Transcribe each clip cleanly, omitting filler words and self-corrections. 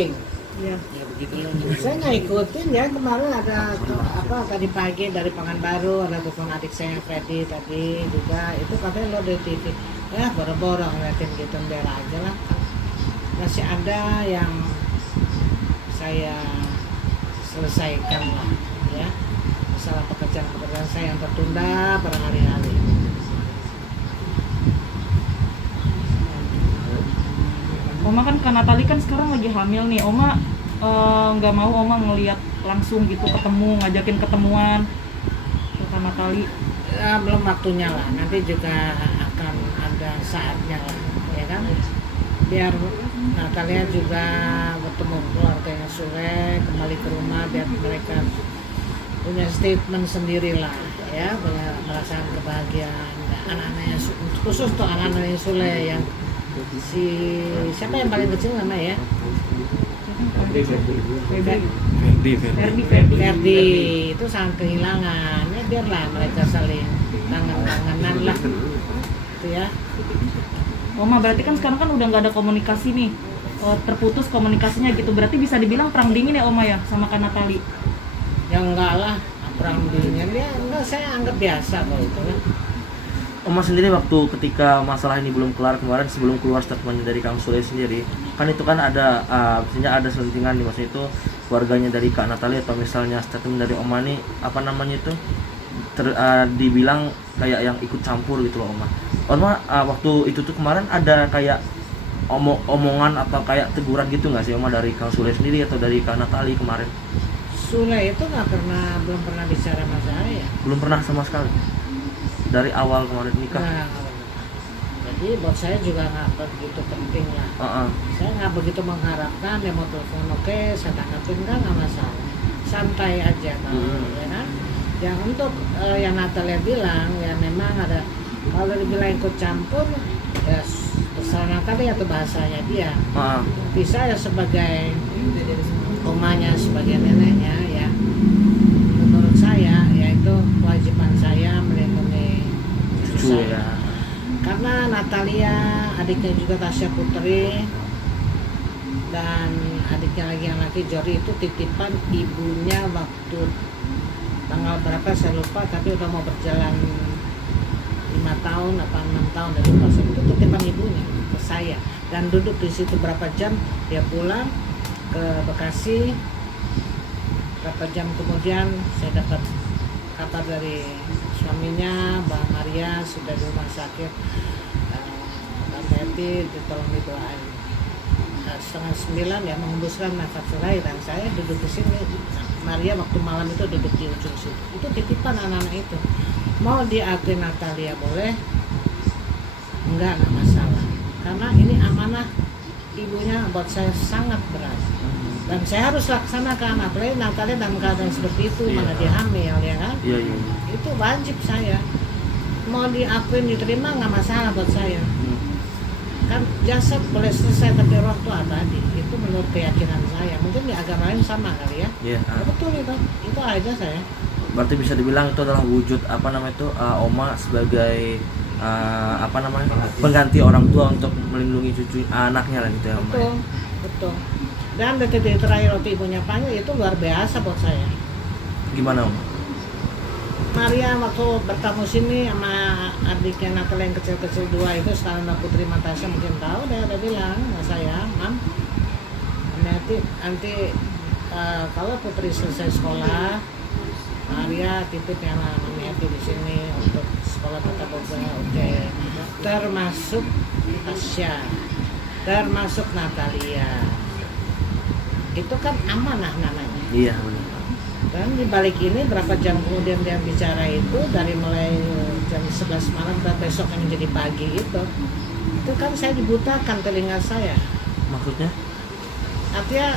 syuting. Iya. Ya begitulah. Saya nggak ikutin ya, kemarin ada tadi pagi dari Pekanbaru ada telepon adik saya Freddy tadi juga, itu katanya lo dari TV. Ya boro-boro ngeliatin gitu, biar aja lah. Masih ada yang saya selesaikan lah ya, masalah pekerjaan saya yang tertunda berhari-hari. Oma kan Kak Natali kan sekarang lagi hamil nih. Oma nggak mau Oma ngelihat langsung gitu ketemu, ngajakin ketemuan ke Kak Natali. Ya, belum waktunya lah, nanti juga akan ada saatnya lah, ya kan? Biar Natalia juga bertemu keluarganya Sule, kembali ke rumah, biar mereka punya statement sendiri lah, ya, merasakan kebahagiaan anak-anaknya, khusus untuk anak-anaknya Sule yang siapa yang paling kecil nama ya? Ferdi itu sangat kehilangan, ya biarlah mereka saling tangan-tanganan lah, itu ya. Oma berarti kan sekarang kan udah nggak ada komunikasi nih, terputus komunikasinya gitu, berarti bisa dibilang perang dingin ya Oma ya sama Kak Natali? Ya enggak lah, perang dingin ya enggak, saya anggap biasa kok itu kan. Oma sendiri waktu ketika masalah ini belum kelar kemarin, sebelum keluar statement dari Kang Sule sendiri, kan itu kan ada misalnya ada selentingan di maksudnya itu keluarganya dari Kak Natali atau misalnya statement dari Oma ini apa namanya itu dibilang kayak yang ikut campur gitu loh Oma. Oma waktu itu tuh kemarin ada kayak omongan atau kayak teguran gitu nggak sih Oma dari Kang Sule sendiri atau dari Kak Natali kemarin? Sule itu belum pernah bicara sama saya. Belum pernah sama sekali dari awal kemarin nikah. Nggak pernah. Jadi buat saya juga nggak begitu penting lah. Saya nggak begitu mengharapkan dia mau telepon, oke saya tanggapin, nggak masalah, santai aja kalau ya kan. Yang untuk yang Natalia bilang ya memang ada, kalau dibilang ikut campur ya terserah Natalia atau bahasanya dia. Bisa ya sebagai omanya, sebagai neneknya ya. Menurut saya ya itu kewajiban saya melindungi cucu saya. Karena Natalia, adiknya juga Tasya Putri, dan adiknya lagi yang laki Jori itu titipan ibunya waktu tanggal berapa saya lupa, tapi udah mau berjalan 5 tahun apa 6 tahun dari lupa, itu titipan ibunya ke saya, dan duduk di situ berapa jam, dia pulang ke Bekasi, berapa jam kemudian saya dapat kabar dari suaminya, Mbak Maria sudah di rumah sakit, Mbak Ferdi ditolong didoain. 8:30 ya menghembuskan nafas terakhir, dan saya duduk di sini. Maria waktu malam itu duduk di ujung situ. Itu titipan anak-anak itu. Mau diakui Natalia boleh, enggak masalah. Karena ini amanah ibunya buat saya sangat berat. Dan saya harus laksanakan, apalagi Natalia dalam keadaan seperti itu, mana dia hamil ya kan? Iya. Itu wajib saya. Mau diakuin, diterima nggak masalah buat saya. Kan jasad boleh selesai tapi roh itu abadi. Itu menurut keyakinan saya. Mungkin di agama lain sama kali ya. Iya. Ya, betul itu aja saya. Berarti bisa dibilang itu adalah wujud Oma sebagai pengganti orang tua untuk melindungi cucu anaknya lah gitu ya Oma. Betul. Dan detik terakhir waktu ibunya panggil itu luar biasa buat saya. Gimana Oma? Maria waktu bertamu sini sama adiknya Natalia yang kecil-kecil 2 itu, sekarang Putri Matasya mungkin tahu, dia udah bilang sama saya, Mam, nanti kalau Putri selesai sekolah, Maria titip yang namanya di sini untuk sekolah tatap muka, oke. Termasuk Tasya, termasuk Natalia. Itu kan amanah namanya. Iya benar. Dan di balik ini berapa jam kemudian dia bicara itu, dari mulai jam 11 malam dan besok yang menjadi pagi itu kan saya dibutakan telinga saya. Maksudnya? Artinya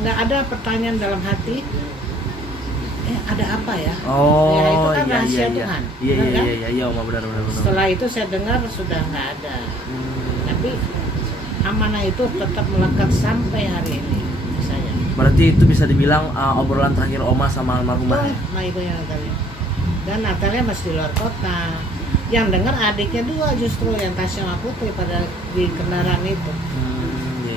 nggak ada pertanyaan dalam hati. Ada apa ya? Oh, ya itu kan rahasia iya. Tuhan. Iya, Oma benar. Setelah itu saya dengar sudah nggak ada. Tapi amanah itu tetap melekat sampai hari ini saya. Berarti itu bisa dibilang obrolan terakhir Oma sama almarhumah. Sama ibunya Natalia. Dan Natalia masih di luar kota. Yang dengar adiknya 2 justru, yang Tasya sama Putri pada di kendaraan itu. Iya.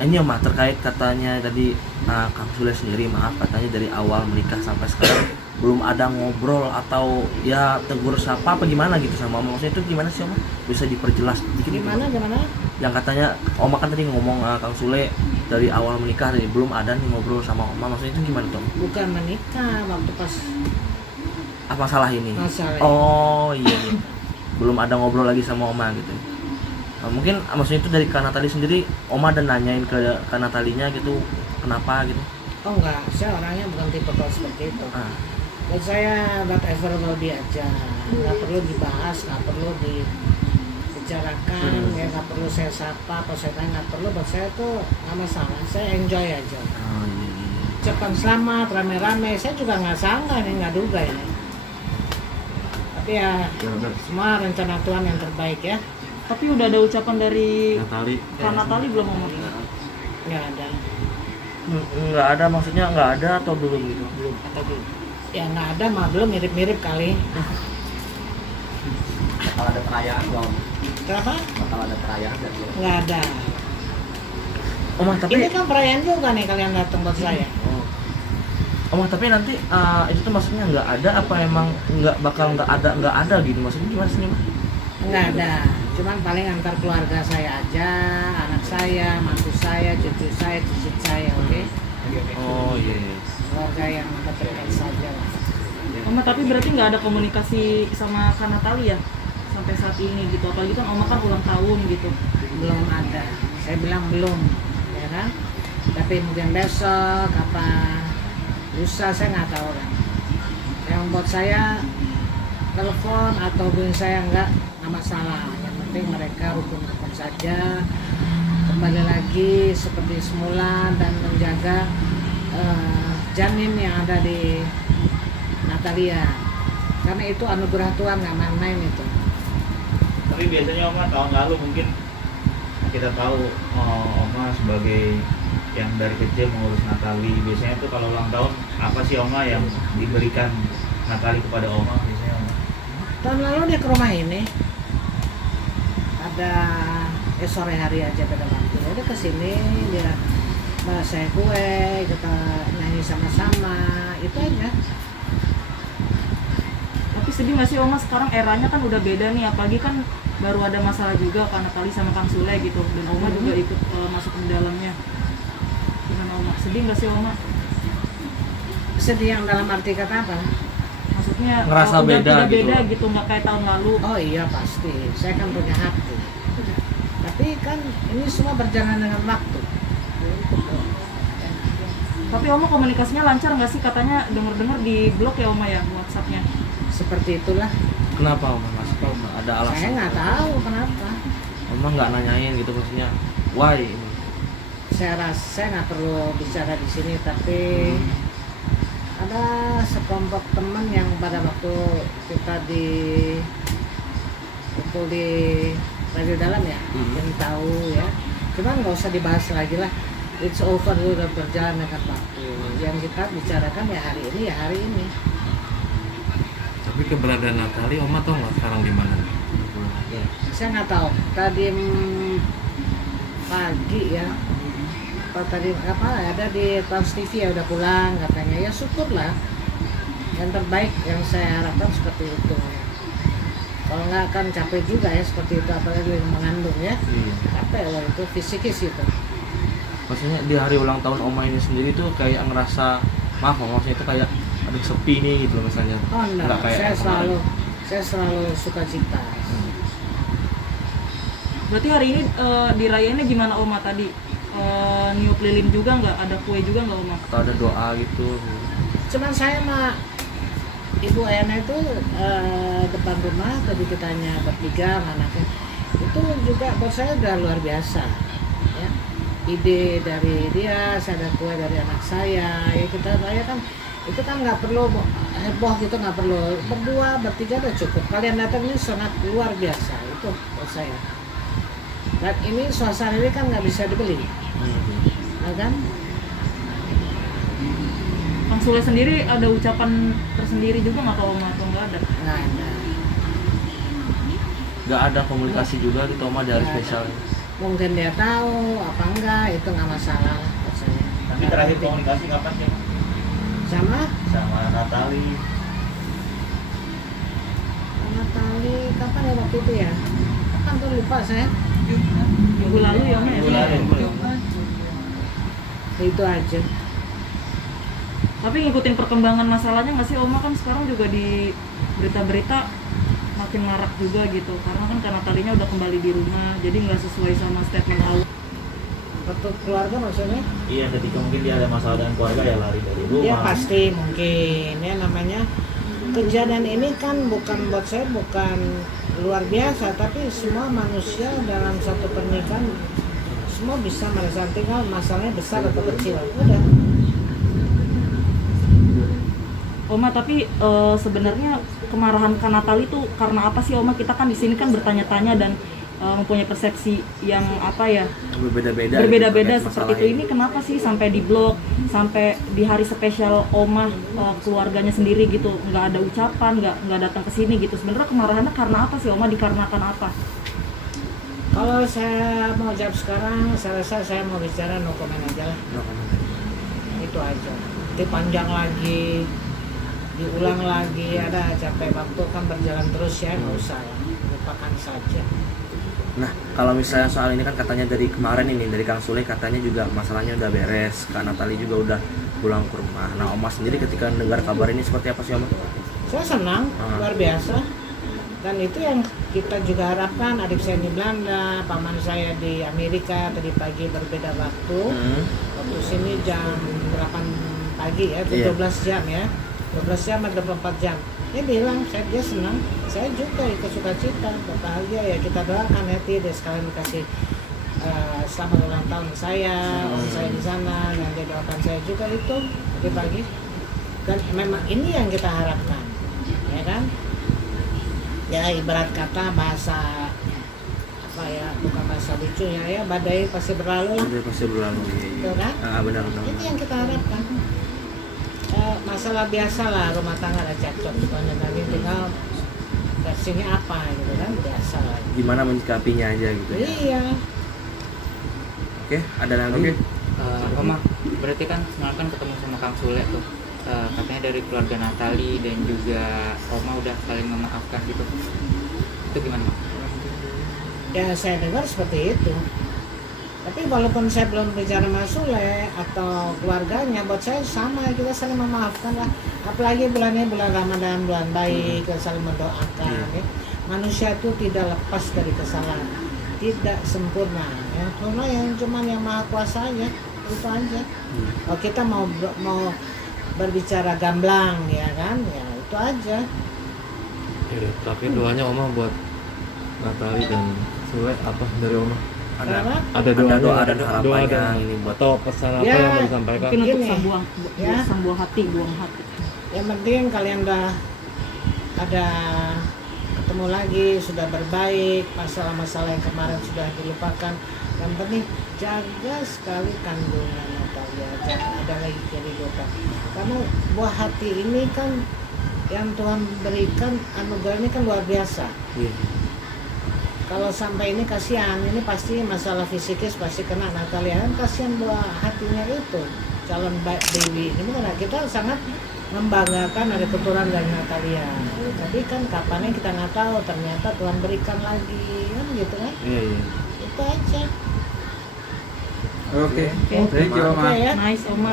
ini Oma terkait katanya tadi Kang Sule sendiri, maaf, katanya dari awal menikah sampai sekarang belum ada ngobrol atau ya tegur sapa apa gimana gitu sama Oma. Maksudnya itu gimana sih Oma? Bisa diperjelas dikit? Gimana? Yang katanya Oma kan tadi ngomong Kang Sule dari awal menikah nih, belum ada nih ngobrol sama Oma. Maksudnya itu gimana tuh? Bukan menikah, waktu pas Apa masalah ini? masalah. Oh iya, iya. Belum ada ngobrol lagi sama Oma gitu. Mungkin maksudnya itu dari Kak Natali sendiri, Oma dan nanyain ke Kak Natalinya gitu, kenapa gitu? Oh enggak, saya orangnya bukan tipe kalau seperti itu. Buat saya whatever mau dia aja, nggak perlu dibahas, nggak perlu dibicarakan, ya nggak perlu saya sapa, apa saya tanya, nggak perlu. Buat saya tuh nggak masalah, saya enjoy aja. Oh iya, iya. Ucapan selamat, rame-rame, saya juga nggak sangka nih, nggak duga ini. Tapi ya semua rencana Tuhan yang terbaik ya. Tapi udah ada ucapan dari Natali. Kak Natali belum Oma? Nggak ada, Nggak ada, maksudnya nggak ada atau belum gitu? belum atau belum. Ya nggak ada mah belum, mirip-mirip kali. Bakal ada perayaan dong. Kenapa? Bakal ada perayaan dan Nggak ada. Oma tapi Ini kan perayaan juga nih kalian datang buat saya. Oma tapi nanti itu tuh maksudnya nggak ada apa emang nggak ada gitu, maksudnya gimana sih Oma? Nggak ada, cuman paling antar keluarga saya aja, anak saya, mantu saya, cucu saya, cicit saya, oke? Oh iya. Keluarga yang dekat saja lah. Oma tapi berarti nggak ada komunikasi sama Kak Natali ya sampai saat ini gitu, apalagi kan Oma kan ulang tahun gitu. Belum ada, saya bilang belum, ya kan? Tapi mungkin besok, apa lusa, saya nggak tahu lah. Yang buat saya telepon atau hubungi saya nggak masalah. Yang penting mereka rukun-rukun saja, kembali lagi seperti semula dan menjaga janin yang ada di Natalia, karena itu anugerah Tuhan, nggak main-main itu. Tapi biasanya Oma tahun lalu mungkin kita tahu Oma sebagai yang dari kecil mengurus Natali. Biasanya tuh kalau ulang tahun apa sih Oma yang diberikan Natali kepada Oma biasanya Oma? Tahun lalu dia ke rumah ini, ada sore hari aja pada waktu dia kesini, dia bawa saya kue, kita nyanyi sama-sama, itu aja. Tapi sedih nggak sih Oma, sekarang eranya kan udah beda nih, apalagi kan baru ada masalah juga Kak Natali sama Kang Sule gitu, dan Oma juga ikut masuk ke dalamnya. Gimana Oma? Sedih nggak sih Oma? Sedih yang dalam arti kata apa? Maksudnya Ngerasa beda udah gitu. beda gitu, nggak kayak tahun lalu. Oh iya pasti, saya kan punya hati. Tapi kan ini semua berjalan dengan waktu. Tapi Oma komunikasinya lancar nggak sih? Katanya denger-dengar di blok ya Oma ya WhatsAppnya. Seperti itulah. Kenapa Oma? Mas? Ada alasan? Saya nggak tahu kenapa. Oma nggak nanyain gitu, maksudnya why ini? Saya rasa saya nggak perlu bicara di sini, tapi ada sekelompok teman yang pada waktu kita kumpul di radio dalam ya, mungkin tahu ya. Cuman nggak usah dibahas lagi lah. It's over, udah berjalan dengan waktu. Yang kita bicarakan ya hari ini ya hari ini. Tapi keberadaan Natali, Oma tahu nggak sekarang di mana? Ya, saya nggak tahu. Tadi pagi ya, apa tadi apa ada di Trans TV ya udah pulang katanya. Ya syukurlah. Yang terbaik yang saya harapkan seperti itu. Kalau nggak kan capek juga ya seperti itu, apalagi mengandung ya. Iya. Capek loh itu fisikis itu. Maksudnya di hari ulang tahun Oma ini sendiri tuh kayak ngerasa, maaf Oma, maksudnya itu kayak aduh sepi nih gitu misalnya. Oh enggak, Nggak kayak saya selalu suka cita. Berarti hari ini dirayainnya gimana Oma tadi? Niup lilin juga nggak? Ada kue juga nggak Oma? Atau ada doa gitu? Cuman saya sama Ibu Ayana itu depan rumah tadi kita hanya bertiga sama anaknya. Itu juga buat saya udah luar biasa. Ya. Ide dari dia, saya ada kue dari anak saya. Ya kita rayakan. Itu kan nggak perlu heboh gitu, nggak perlu berdua bertiga udah cukup. Kalian datang ini sangat luar biasa itu buat saya. Dan ini suasana ini kan nggak bisa dibeli, ya kan? Kang Sule sendiri ada ucapan tersendiri juga nggak kalau Oma atau nggak ada? Nggak ada. Nggak ada komunikasi juga gitu Oma di hari Nggak ada. spesial ini? mungkin dia tahu apa enggak, itu nggak masalah lah buat saya. Tapi terakhir komunikasi kapan sih, Oma? Sama Sama Natali. Natali kapan ya waktu itu ya? Kapan tuh lupa saya. Minggu lalu ya Oma ya? Minggu lalu. Itu aja. Tapi ngikutin perkembangan masalahnya nggak sih Oma, kan sekarang juga di berita-berita makin marak juga gitu, karena kan karena tadinya udah kembali di rumah, jadi nggak sesuai sama statement awal. Untuk keluarga maksudnya? Iya, ketika mungkin dia ada masalah dengan keluarga ya lari dari rumah. Ya pasti mungkin ya, namanya kejadian ini kan bukan buat saya bukan luar biasa, tapi semua manusia dalam satu pernikahan semua bisa merasakan, tinggal masalahnya besar atau kecil. Udah. Oma, tapi sebenarnya kemarahan Kak Natali itu karena apa sih Oma? Kita kan di sini kan bertanya-tanya dan mempunyai persepsi yang apa ya, berbeda-beda seperti itu. Ini kenapa sih sampai di blok, sampai di hari spesial Oma keluarganya sendiri gitu nggak ada ucapan, nggak datang ke sini gitu. Sebenarnya kemarahannya karena apa sih Oma? Dikarenakan apa? Kalau saya mau jawab sekarang, saya rasa saya mau bicara no comment aja lah. Itu aja. Dipanjang lagi, diulang lagi, ada capek, waktu kan berjalan terus ya, nggak usah ya, lupakan saja. Nah, kalau misalnya soal ini kan katanya dari kemarin ini, dari Kang Sule katanya juga masalahnya udah beres, Kak Natali juga udah pulang ke rumah. Nah, Oma sendiri ketika dengar kabar ini seperti apa sih Oma? Saya senang, luar biasa. Dan itu yang kita juga harapkan. Adik saya di Belanda, paman saya di Amerika, tadi pagi berbeda waktu. Waktu sini jam 8 pagi ya, 12 jam ya. 12 jam atau 24 jam. Dia bilang, dia senang, saya juga ikut sukacita, bahagia ya, kita doakan ya, dia sekalian dikasih selamat ulang tahun saya, om saya di sana, yang dia doakan saya juga itu tadi pagi. Dan memang ini yang kita harapkan, ya kan? Ya ibarat kata bahasa apa ya, bukan bahasa lucunya ya, badai pasti berlalu lah. Badai pasti berlalu, Betul kan? Benar. Itu yang kita harapkan. Masalah biasa lah, rumah tangga ada cekcok semuanya, nanti tinggal versinya apa gitu kan, biasa lah. Gimana menyikapinya aja gitu ya. Iya. Oke, ada lagi. Oma, berarti kan semalam kan ketemu sama Kang Sule tuh, katanya dari keluarga Natali dan juga Oma udah saling memaafkan gitu. Itu gimana, Mak? Ya saya dengar seperti itu. Tapi walaupun saya belum bicara sama Sule atau keluarganya, buat saya sama, kita saling memaafkan lah. Apalagi bulan ini bulan Ramadan, bulan baik, kita saling mendoakan. Ya. Manusia itu tidak lepas dari kesalahan, tidak sempurna. Yang sempurna yang cuman yang maha kuasa aja, itu aja. Kalau kita mau berbicara gamblang ya kan, ya itu aja. Ya, tapi doanya Oma buat Natali dan Sule apa dari Oma? Ada doa dan harapannya ini buat atau pesan apa Ya, yang mau disampaikan? Mungkin untuk Gini, sang buah hati. Yang penting kalian udah ada ketemu lagi, sudah berbaik, masalah-masalah yang kemarin sudah dilupakan. Yang penting jaga sekali kandungan Natalia, jangan ada lagi jadi duka. Karena buah hati ini kan yang Tuhan berikan, anugerah ini kan luar biasa. Kalau sampai ini kasihan, ini pasti masalah fisikis pasti kena Natalia, kan kasihan buah hatinya itu calon baby ini. Benar, kita sangat membanggakan ada keturunan dari Natalia. Tapi kan kapannya kita nggak tahu, ternyata Tuhan berikan lagi kan gitu kan. Iya. Itu aja. Oke. Thank you, Oma. Oke ya. Nice Oma.